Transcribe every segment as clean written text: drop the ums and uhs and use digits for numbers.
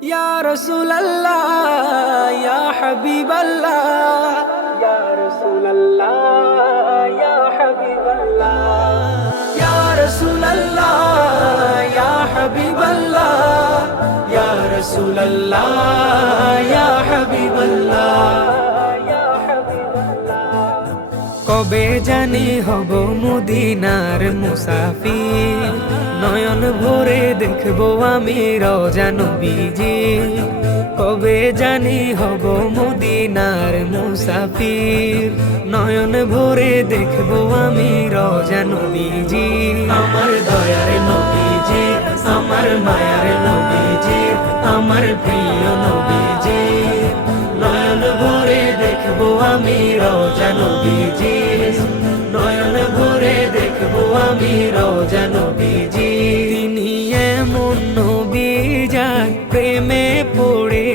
ইয়া রাসূলুল্লাহ ইয়া হাবিবাল্লাহ ইয়া রাসূলুল্লাহ ইয়া হাবিবাল্লাহ ইয়া রাসূলুল্লাহ ইয়া হাবিবাল্লাহ ইয়া রাসূলুল্লাহ ইয়া হাবিবাল্লাহ ইয়া হাবিবাল্লাহ। কবে জানি হব মদিনার মুসাফির, নয়ন ভরে দেখবো আমি রওজা নবীজি। কবে জানি হব মদিনার মুসাফির, নয়ন ভরে দেখবো আমি রওজা নবীজি। আমার দয়ার নবীজি, আমার মায়ার নবীজি, আমার প্রিয় নবীজি। নয়ন ভরে দেখবো আমি রওজা নবীজি, নয়ন ভরে দেখবো আমি রওজা নবীজি। তিনি এমন নবী যার প্রেমে পড়ে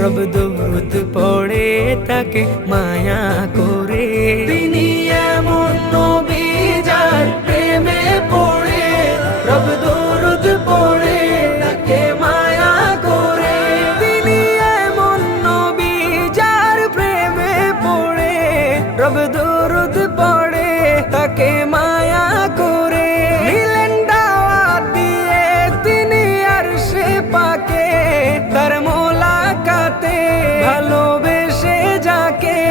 রব দরুদ পড়ে তাকে মায়া করে। তিনি এমন নবী যার প্রেমে পড়ে রব দরুদ পড়ে তাকে মায়া করে। তিনি এমন নবী যার প্রেমে পড়ে রব দরুদ পড়ে তাকে মায়া করে। নিলেন দাওয়াত দিয়ে তিনি আরশে পাকে, তার মোলাকাতে ভালোবেসে যাকে।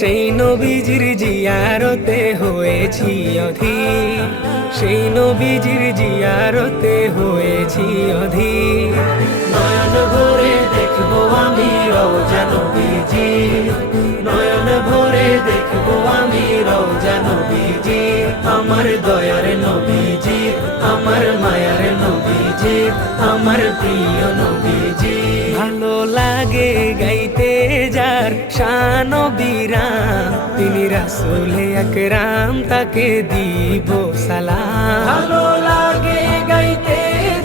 সেই নবীজির জিয়ারতে হয়েছি অধীর, সেই নবীজির জিয়ারতে হয়েছি অধীর। নয়ন ভরে দেখবো আমি রওজা নবীজি, নয়ন ভরে দেখবো আমি রওজা নবীজি। আমার দয়ার নবীজি, আমার মায়ার নবীজি, আমার প্রিয় নবীজি। ভালো লাগে গাইতে যার শান বিরাম, তিনি রাসূলে আকরাম তাকে দিব সালাম। ভালো লাগে গাইতে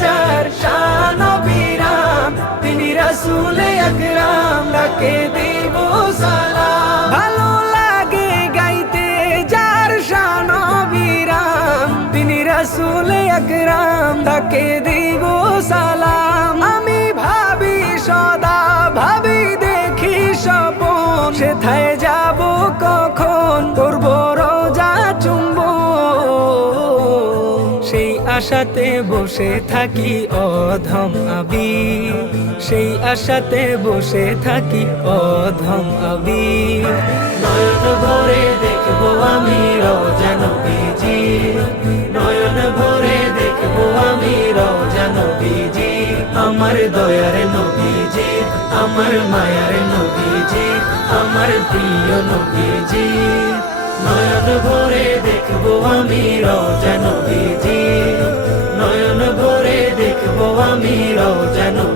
যার শান বিরাম, তিনি রাসূলে আকরাম তাকে দিব সালাম। ভালো লাগে গাইতে যার শান বিরাম, তিনি রাসূলে আকরাম তাকে দিব সালাম। আমি ভাবি সদা ভাবি দেখি স্বপন, সেথায় যাব কখন করব রওজা চুম্বন। সেই আশাতে বসে থাকি অধম আবি, সেই আশাতে বসে থাকি অধম আবি। নয়ন ভরে দেখবো আমি রওজা নবীজি, নয়ন ভরে দেখবো আমি রওজা নবীজি। আমার দয়ার নবীজি, আমার মায়ার নবীজি, আমার প্রিয় নবীজি। নয়ন ভরে দেখবো আমি রওজা নবীজি, নয়ন ভরে দেখবো আমি রওজা নবীজি।